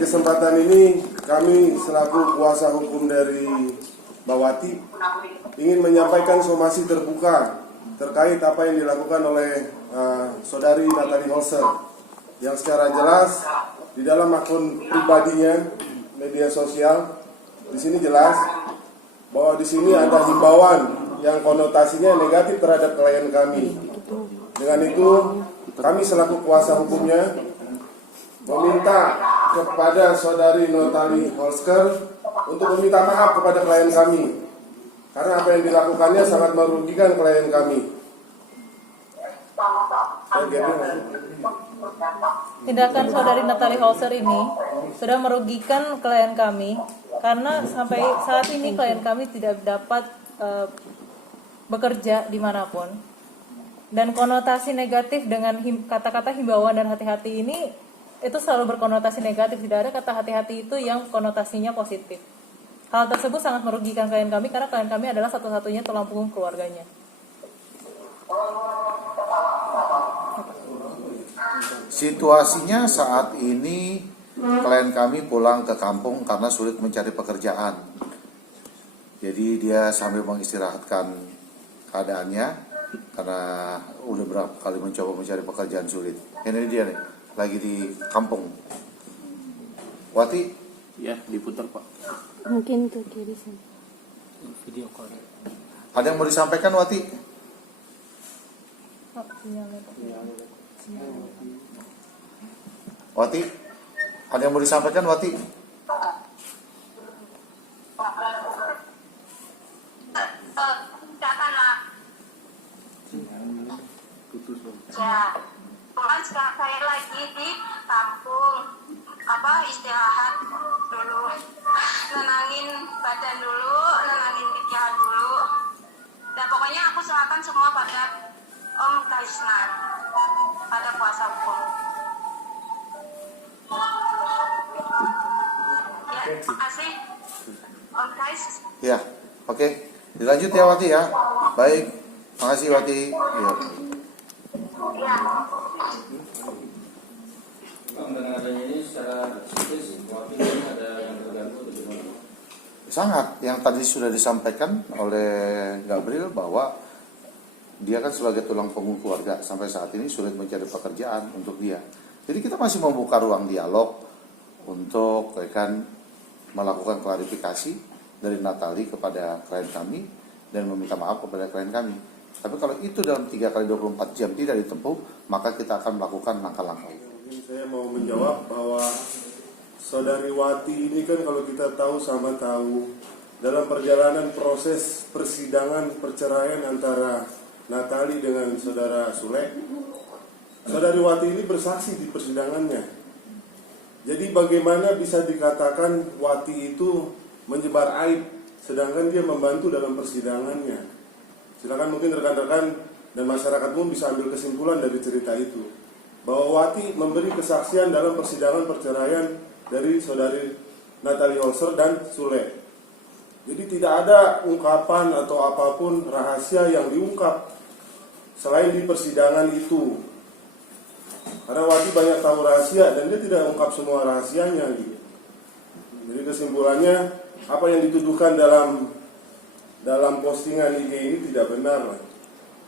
kesempatan ini kami selaku kuasa hukum dari Mbak Wati ingin menyampaikan somasi terbuka terkait apa yang dilakukan oleh saudari Natalie Holzer yang secara jelas di dalam akun pribadinya media sosial di sini jelas bahwa di sini ada himbauan yang konotasinya negatif terhadap klien kami. Dengan itu kami selaku kuasa hukumnya meminta kepada saudari Natalie Holzer untuk meminta maaf kepada klien kami karena apa yang dilakukannya sangat merugikan klien kami. Tindakan saudari Natalie Holzer ini sudah merugikan klien kami karena sampai saat ini klien kami tidak dapat bekerja dimanapun, dan konotasi negatif dengan kata-kata himbauan dan hati-hati ini itu selalu berkonotasi negatif. Tidak ada kata hati-hati itu yang konotasinya positif. Hal tersebut sangat merugikan klien kami karena klien kami adalah satu-satunya tulang punggung keluarganya. Situasinya saat ini klien kami pulang ke kampung karena sulit mencari pekerjaan. Jadi dia sambil mengistirahatkan keadaannya karena udah berapa kali mencoba mencari pekerjaan sulit. Ini dia nih, lagi di kampung. Wati? Ya, diputar Pak. Mungkin ke kiri sana. Video call. Ada yang mau disampaikan Wati? Wati? Ada yang mau disampaikan Wati? Ya, kan sekarang saya lagi di kampung, istirahat dulu, nenangin badan dulu, nenangin pikiran dulu. Dan pokoknya aku serahkan semua pada Om Kaisna, pada kuasa hukum. Ya, terima kasih Om Kais. Ya, oke. Dilanjut ya Wati ya. Baik, makasih Wati. Ya. Ya. Dengan adanya ini secara psikis, Wati ini ada yang terganggu atau gimana? Sangat. Yang tadi sudah disampaikan oleh Gabriel bahwa dia kan sebagai tulang punggung keluarga sampai saat ini sulit mencari pekerjaan untuk dia. Jadi kita masih membuka ruang dialog untuk kan melakukan klarifikasi dari Natalie kepada klien kami dan meminta maaf kepada klien kami. Tapi kalau itu dalam 3x24 jam tidak ditempuh, maka kita akan melakukan langkah-langkah. Mungkin saya mau menjawab bahwa saudari Wati ini kan kalau kita tahu sama tahu dalam perjalanan proses persidangan perceraian antara Natalie dengan saudara Sule, saudari Wati ini bersaksi di persidangannya. Jadi bagaimana bisa dikatakan Wati itu menyebar aib sedangkan dia membantu dalam persidangannya? Silakan mungkin rekan-rekan dan masyarakat umum bisa ambil kesimpulan dari cerita itu bahwa Wati memberi kesaksian dalam persidangan perceraian dari saudari Natalie Holzer dan Sule. Jadi tidak ada ungkapan atau apapun rahasia yang diungkap selain di persidangan itu. Karena Wati banyak tahu rahasia dan dia tidak ungkap semua rahasianya gitu. Jadi kesimpulannya apa yang dituduhkan dalam postingan IG ini tidak benar.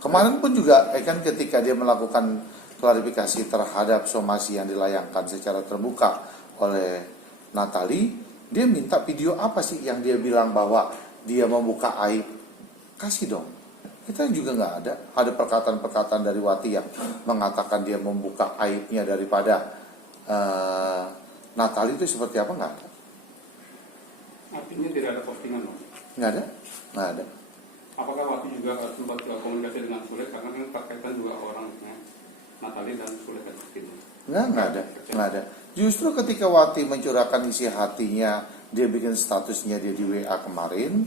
Kemarin pun juga kan ketika dia melakukan klarifikasi terhadap somasi yang dilayangkan secara terbuka oleh Natalie, dia minta video apa sih yang dia bilang bahwa dia membuka aib. Kasih dong. Kita juga nggak ada perkataan-perkataan dari Wati yang mengatakan dia membuka aibnya daripada Natalie itu seperti apa, nggak ada. Artinya tidak ada postingan, Bang? Nggak ada. Apakah Wati juga sempat komunikasi dengan Sule karena kan terkaitan dua orang, Natalie dan Sule itu? Nggak ada. Justru ketika Wati mencurahkan isi hatinya, dia bikin statusnya dia di WA kemarin,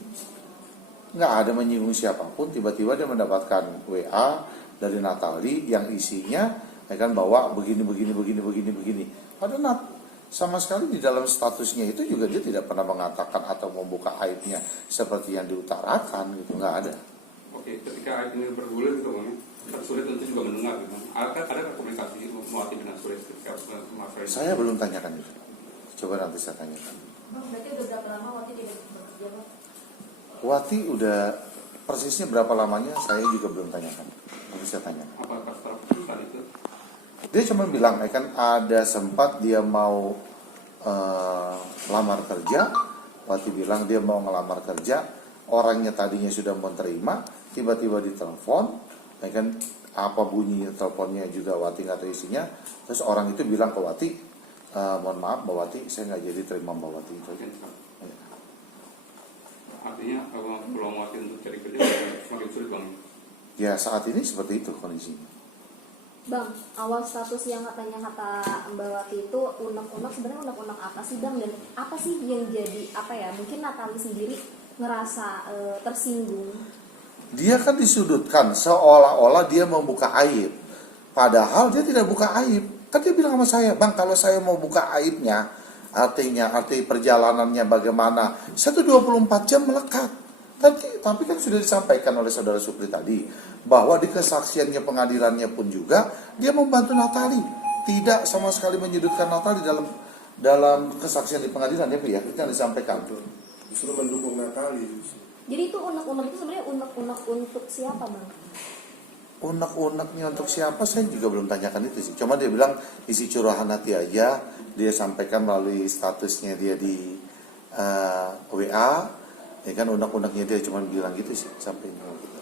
nggak ada menyinggung siapapun. Tiba-tiba dia mendapatkan WA dari Natalie yang isinya kan bahwa begini. Padahal sama sekali di dalam statusnya itu juga dia tidak pernah mengatakan atau membuka aibnya seperti yang diutarakan gitu, nggak ada. Oke, ketika aib ini bergulir gitu, Bang, Sule tentu juga mendengar gitu. Ada komunikasi Wati dengan Sule ketika Mas Rai? Saya belum tanyakan itu. Coba nanti saya tanyakan. Bang, berarti udah berapa lama Wati tidak bekerja, Bang? Wati udah persisnya berapa lamanya saya juga belum tanyakan. Nanti saya tanyakan. Apakah setelah putusan itu? Dia cuma bilang kan ada sempat dia mau lamar kerja. Wati bilang dia mau ngelamar kerja, orangnya tadinya sudah mau terima, tiba-tiba ditelepon, kan apa bunyi teleponnya juga Wati nggak tahu isinya. Terus orang itu bilang ke Wati, mohon maaf Mbak Wati, saya nggak jadi terima Mbak Wati itu. Artinya peluang Wati untuk cari kerja semakin sulit, Bang. Ya saat ini seperti itu kondisinya. Bang, awal status yang katanya kata Mbak Wati itu unek-unek, sebenarnya unek-unek apa sih Bang, dan apa sih yang jadi apa ya, mungkin Natali sendiri ngerasa tersinggung. Dia kan disudutkan seolah-olah dia membuka aib, padahal dia tidak buka aib. Kan dia bilang sama saya, Bang, kalau saya mau buka aibnya, arti perjalanannya bagaimana, saya tuh 24 jam melekat. Tapi kan sudah disampaikan oleh saudara Supri tadi, bahwa di kesaksiannya pengadilannya pun juga dia membantu Natali, tidak sama sekali menyudutkan Natali dalam kesaksian di pengadilan, ya, itu yang disampaikan. Justru mendukung Natali. Jadi itu unek-unek itu sebenarnya unek-unek untuk siapa Bang? Unek-uneknya untuk siapa saya juga belum tanyakan itu sih. Cuma dia bilang isi curahan hati aja, dia sampaikan melalui statusnya dia di WA, ya kan unek-uneknya dia cuma bilang gitu sih sampai gitu.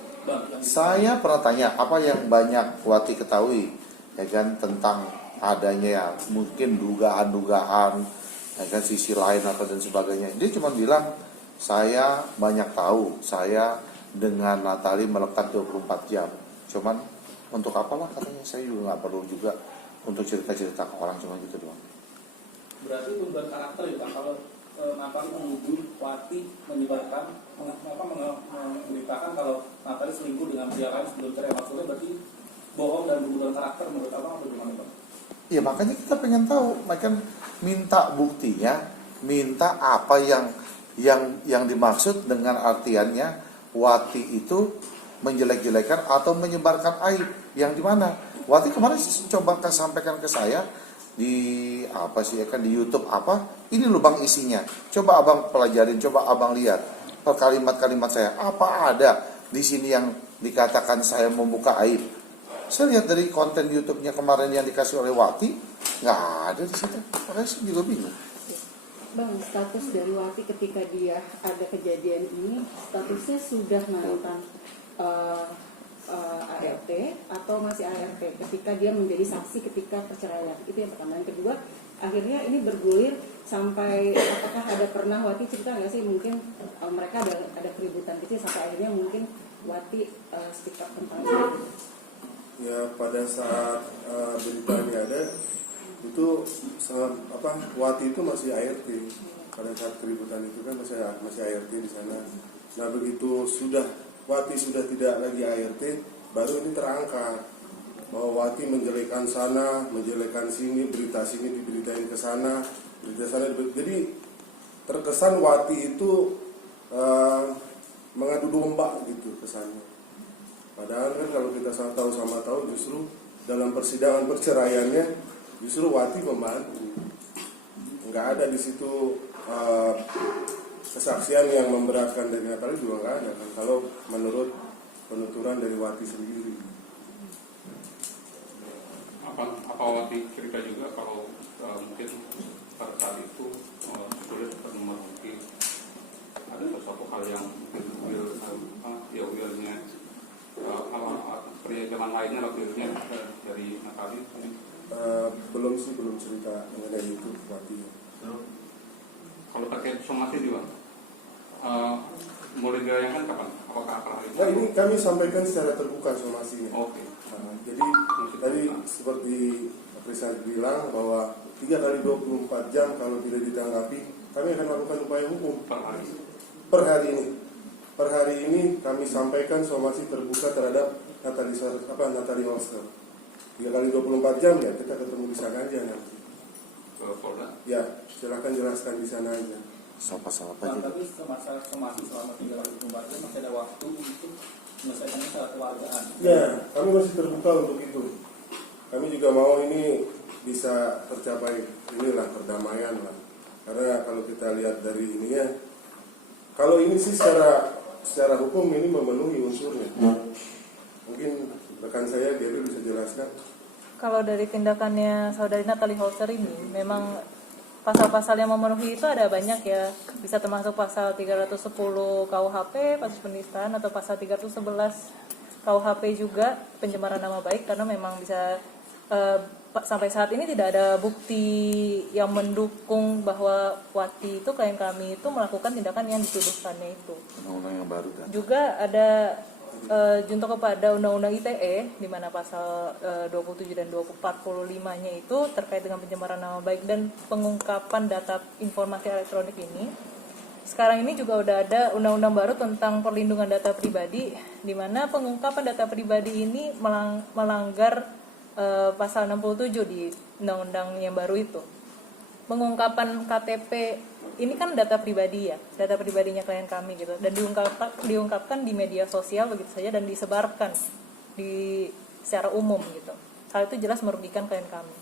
Saya pernah tanya apa yang banyak Wati ketahui, ya kan, tentang adanya ya mungkin dugaan-dugaan, ya kan, sisi lain atau dan sebagainya. Dia cuma bilang saya banyak tahu, saya dengan Natali melekat 24 jam. Cuman untuk apalah katanya, saya juga nggak perlu juga untuk cerita-cerita ke orang, cuma gitu doang. Berarti itu berkarakter ya Bang, kalau Natali menuduh Wati menyebarkan memberitakan kalau Natali selingkuh dengan pria lain sebelum cerai, maksudnya berarti bohong dan berubah karakter menurut Abang atau gimana Bang? Ya makanya kita pengen tahu, makanya minta buktinya, minta apa yang dimaksud dengan artiannya Wati itu menjelek-jelekan atau menyebarkan aib yang di mana. Wati kemarin coba sampaikan ke saya di apa sih ya kan di YouTube apa, ini lubang isinya. Coba Abang pelajarin, coba Abang lihat kalimat-kalimat saya. Apa ada di sini yang dikatakan saya membuka aib? Saya lihat dari konten YouTube-nya kemarin yang dikasih oleh Wati, nggak ada di situ. Makanya saya juga bingung. Bang, status dari Wati ketika dia ada kejadian ini, statusnya sudah mantan ART atau masih ART ketika dia menjadi saksi ketika perceraian. Itu yang pertama. Yang kedua, akhirnya ini bergulir sampai apakah ada pernah Wati cerita nggak sih mungkin mereka ada keributan kecil sampai akhirnya mungkin Wati speak up tentang itu. Ya pada saat berita ini ada itu Wati itu masih ART. Pada saat keributan itu kan masih ART di sana. Nah begitu Wati sudah tidak lagi ART, baru ini terangkat bahwa Wati menjelekan sana, menjelekan sini, berita sini diberitain ke sana, berita sana. Jadi terkesan Wati itu mengadu domba gitu kesannya. Padahal kan kalau kita sama tahu justru dalam persidangan perceraiannya justru Wati membantu. Nggak ada di situ kesaksian yang memberatkan dari Natali juga nggak ada kan, kalau menurut penuturan dari Wati sendiri. Apa Wati cerita juga kalau mungkin pada saat itu sulit memenuhi ada sesuatu hal yang mungkin willnya perjalanan lainnya atau willnya dari Natali? Belum cerita mengenai itu Wati. Kalau terkait somasi juga, mulai dilayangkan kapan? Apakah hari itu? Nah ini kami sampaikan secara terbuka somasinya. Oke. Jadi tadi seperti Presiden bilang bahwa 3 kali 24 jam kalau tidak ditanggapi, kami akan melakukan upaya hukum. Per hari ini kami sampaikan somasi terbuka terhadap Natali Holster. 3 kali 24 jam ya kita ketemu di sana aja nanti. Ke Polda? Ya, silakan jelaskan di sana aja. Sama-sama Bang, aja. tapi semasa somasi selama 3 kali 24 jam masih ada waktu untuk menyelesaikannya secara keluargaan. Ya, kami masih terbuka untuk itu. Kami juga mau ini bisa tercapai inilah perdamaian lah. Karena kalau kita lihat dari ininya, kalau ini sih secara hukum ini memenuhi unsurnya. Mungkin rekan saya Gabriel bisa jelaskan. Kalau dari tindakannya saudari Natalie Holzer ini, memang pasal-pasal yang memenuhi itu ada banyak ya. Bisa termasuk pasal 310 KUHP, pasal penistaan, atau pasal 311 KUHP juga, pencemaran nama baik, karena memang bisa sampai saat ini tidak ada bukti yang mendukung bahwa Wati itu, klien kami itu melakukan tindakan yang dituduhkannya itu. Undang-undang yang baru kan. Juga ada junto kepada Undang-Undang ITE, di mana pasal 27 dan 245-nya itu terkait dengan pencemaran nama baik dan pengungkapan data informasi elektronik ini. Sekarang ini juga udah ada undang-undang baru tentang perlindungan data pribadi, di mana pengungkapan data pribadi ini melanggar pasal 67 di undang-undang yang baru itu. Pengungkapan KTP ini kan data pribadi ya, data pribadinya klien kami gitu, dan diungkapkan di media sosial begitu saja dan disebarkan secara umum gitu. Hal itu jelas merugikan klien kami.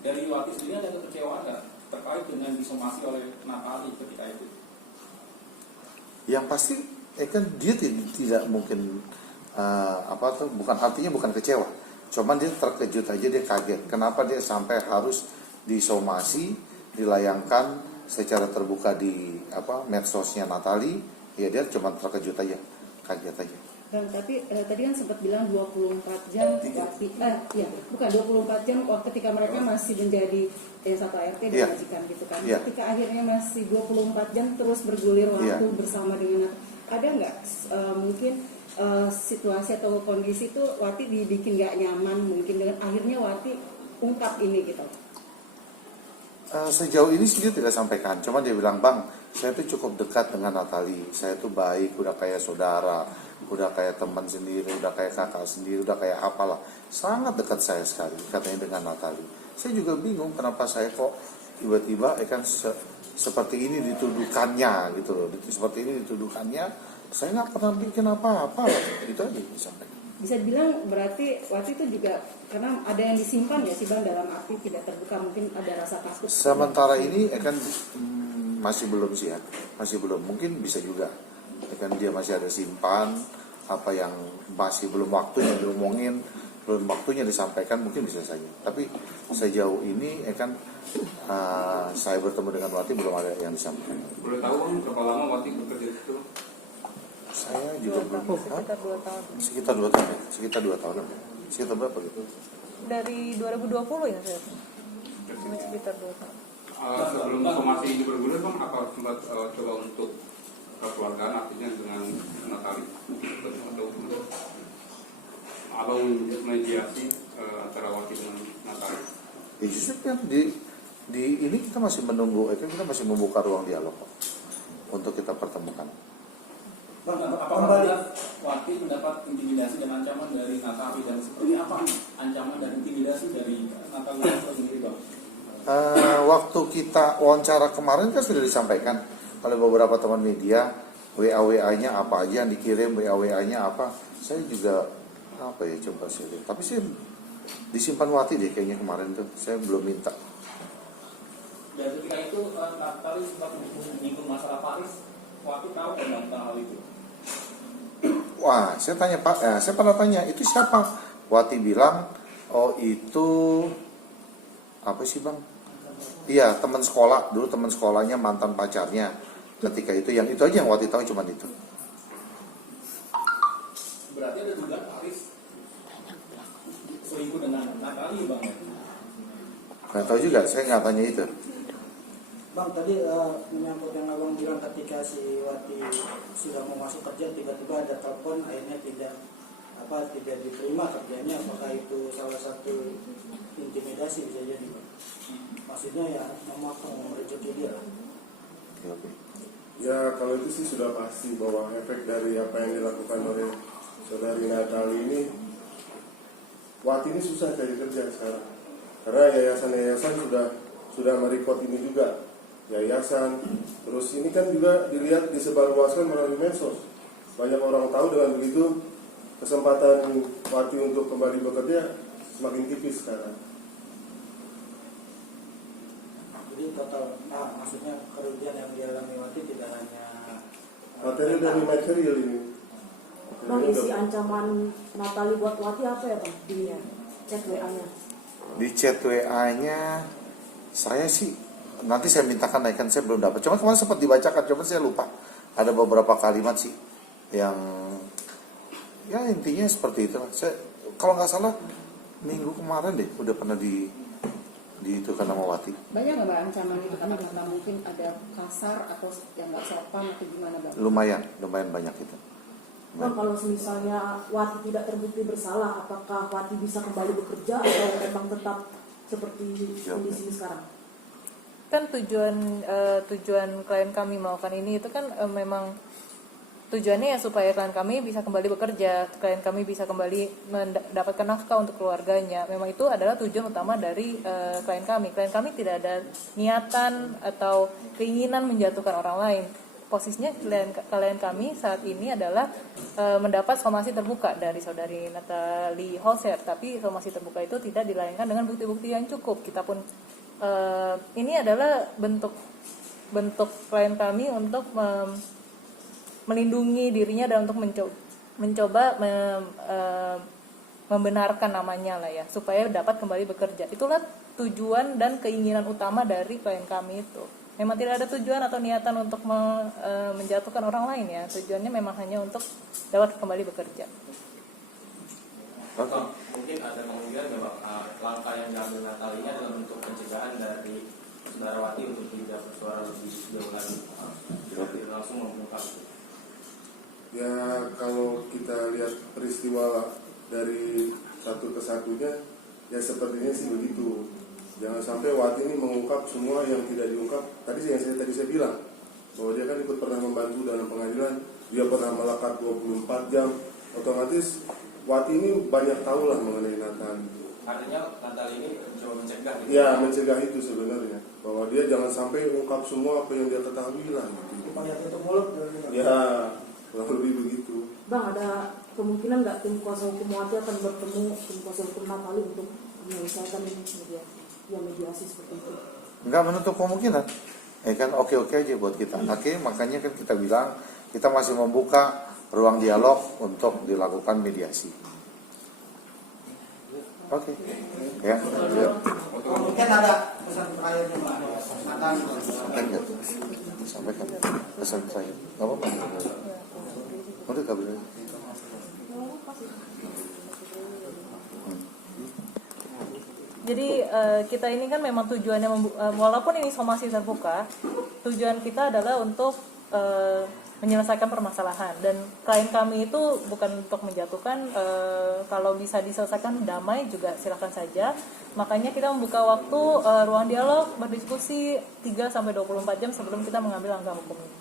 Dari Wati sendiri ada kekecewaan nggak terkait dengan disomasi oleh Natalie ketika itu? Yang pasti kan dia tidak mungkin bukan artinya bukan kecewa, cuman dia terkejut aja, dia kaget kenapa dia sampai harus disomasi, dilayangkan secara terbuka di medsosnya Natalie. Ya dia cuma terkejut aja, kaget aja. Bang, tapi tadi kan sempat bilang 24 jam bukan 24 jam ketika mereka masih menjadi satu ART dimajikan gitu kan. Ketika akhirnya masih 24 jam terus bergulir waktu bersama dengan, ada nggak mungkin situasi atau kondisi itu Wati dibikin nggak nyaman mungkin dengan akhirnya Wati ungkap ini gitu? Sejauh ini sih dia tidak sampaikan, cuma dia bilang, Bang, saya tuh cukup dekat dengan Natalie, saya tuh baik, udah kayak saudara, udah kayak teman sendiri, udah kayak kakak sendiri, udah kayak apalah, sangat dekat saya sekali katanya dengan Natalie. Saya juga bingung kenapa saya kok tiba-tiba seperti ini dituduhkannya gitu loh, seperti ini dituduhkannya, saya nggak pernah bikin apa-apa, itu aja disampaikan. Bisa dibilang berarti Wati itu juga karena ada yang disimpan ya sih Bang, dalam arti tidak terbuka, mungkin ada rasa takut. Sementara ini masih belum sih ya, masih belum, mungkin bisa juga dia masih ada simpan apa yang masih belum waktunya diomongin, belum waktunya disampaikan, mungkin bisa saja. Tapi sejauh ini saya bertemu dengan Wati belum ada yang disampaikan. Boleh tahu berapa lama Wati bekerja itu? Saya juga belum. Sekitar 2 tahun. Sekitar 2 tahun ya? Sekitar 2 tahun ya? Sekitar berapa gitu? Dari 2020 ya saya. Sekitar 2 tahun. Sebelum somasi ini bergulir, Bang, apa sempat coba untuk kekeluargaan artinya dengan Natalie atau mediasi antara Wati dengan Natalie? Ya justru kan di ini kita masih menunggu, kita masih membuka ruang dialog kok, untuk kita pertemukan. Bang, apakah Wati mendapat intimidasi dan ancaman dari Natalie, dan seperti apa ancaman dan intimidasi dari Natalie sendiri, Bang? Waktu kita wawancara kemarin kan sudah disampaikan oleh beberapa teman media, WA-WA-nya apa aja yang dikirim, WA-WA-nya apa. Saya juga coba sih. Tapi sih disimpan Wati deh kayaknya kemarin tuh. Saya belum minta. Dan ketika itu Natalie sempat menyinggung masalah Paris. Wati tahu tentang hal itu? Wah, saya tanya Pak, saya pernah tanya, itu siapa? Wati bilang, oh itu apa sih Bang? Iya, teman sekolah, dulu teman sekolahnya mantan pacarnya. Ketika itu, yang itu aja yang Wati tahu, cuma itu. Berarti ada juga Paris selingkuh dengan Natalie, Bang? Nggak tahu juga, saya nggak tanya itu. Bang, tadi menyangkut yang Abang bilang ketika si Wati sudah mau masuk kerja, tiba-tiba ada telepon, akhirnya tidak diterima kerjanya. Apakah itu salah satu intimidasi bisa jadi, Bang? Maksudnya ya memotong rezeki dia. Oke. Ya kalau itu sih sudah pasti bahwa efek dari apa yang dilakukan oleh saudari Natalie ini, Wati ini susah cari kerja sekarang. Karena yayasan-yayasan sudah merekod ini juga. Yayasan, terus ini kan juga dilihat disebarluaskan melalui medsos. Banyak orang tahu, dengan begitu kesempatan Wati untuk kembali bekerja semakin tipis sekarang. total, maksudnya kerugian yang dialami Wati tidak hanya Materi dari material ini. Bang, isi ancaman Natali buat Wati apa ya Bang di chat WA-nya? Di chat WA-nya saya sih nanti saya mintakan naikkan, saya belum dapat. Cuma kemarin sempat dibacakan, cuma saya lupa. Ada beberapa kalimat sih yang ya intinya seperti itu. Saya kalau nggak salah minggu kemarin deh udah pernah di itu kan nama Wati. Banyak nggak Mbak ancaman itu, kata-kata mungkin ada kasar atau yang nggak sopan atau gimana Mbak? Lumayan banyak itu. Bang, kalau misalnya Wati tidak terbukti bersalah, apakah Wati bisa kembali bekerja atau memang tetap seperti kondisi sekarang? Kan tujuan klien kami melakukan ini itu kan memang tujuannya ya supaya klien kami bisa kembali bekerja, klien kami bisa kembali mendapatkan nafkah untuk keluarganya. Memang itu adalah tujuan utama dari klien kami. Klien kami tidak ada niatan atau keinginan menjatuhkan orang lain. Posisinya klien kami saat ini adalah mendapat somasi terbuka dari saudari Natali Holzer, tapi somasi terbuka itu tidak dilayangkan dengan bukti-bukti yang cukup. Kita pun ini adalah bentuk klien kami untuk melindungi dirinya dan untuk mencoba membenarkan namanya lah ya, supaya dapat kembali bekerja. Itulah tujuan dan keinginan utama dari klien kami itu. Memang tidak ada tujuan atau niatan untuk menjatuhkan orang lain ya. Tujuannya memang hanya untuk dapat kembali bekerja. Mungkin ada kemungkinan nggak Pak, langkah yang diambil Natalinya dalam bentuk pencegahan dari saudara Wati untuk tidak bersuara lebih jauh lagi, langsung mengungkap. Ya kalau kita lihat peristiwa dari satu kesatunya, ya sepertinya sih begitu. Jangan sampai Wati ini mengungkap semua yang tidak diungkap. Tadi saya bilang bahwa dia kan ikut pernah membantu dalam pengadilan, dia pernah melekat 24 jam. Otomatis Wati ini banyak tahu lah mengenai Natali. Artinya Natali ini coba mencegah gitu? Ya mencegah itu sebenarnya, bahwa dia jangan sampai ungkap semua apa yang dia ketahui lah gitu. Upaya tutup mulut. Ya kurang lebih begitu. Bang, ada kemungkinan nggak tim kuasa hukum Wati akan bertemu tim kuasa hukum Natali untuk menyelesaikan ini mediasi seperti itu? Nggak menutup kemungkinan. Kan oke-oke aja buat kita. Makanya kan kita bilang kita masih membuka ruang dialog untuk dilakukan mediasi. Oke. Ya. Mungkin ada pesan terakhirnya Pak. Sampaikan pesan terakhir. Nggak apa-apa. Udah kabel aja. Jadi kita ini kan memang tujuannya walaupun ini somasi terbuka, tujuan kita adalah untuk menyelesaikan permasalahan, dan klien kami itu bukan untuk menjatuhkan. Kalau bisa diselesaikan damai juga silakan saja. Makanya kita membuka waktu ruang dialog berdiskusi 3-24 jam sebelum kita mengambil langkah hukum ini.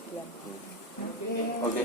Sekian. Oke.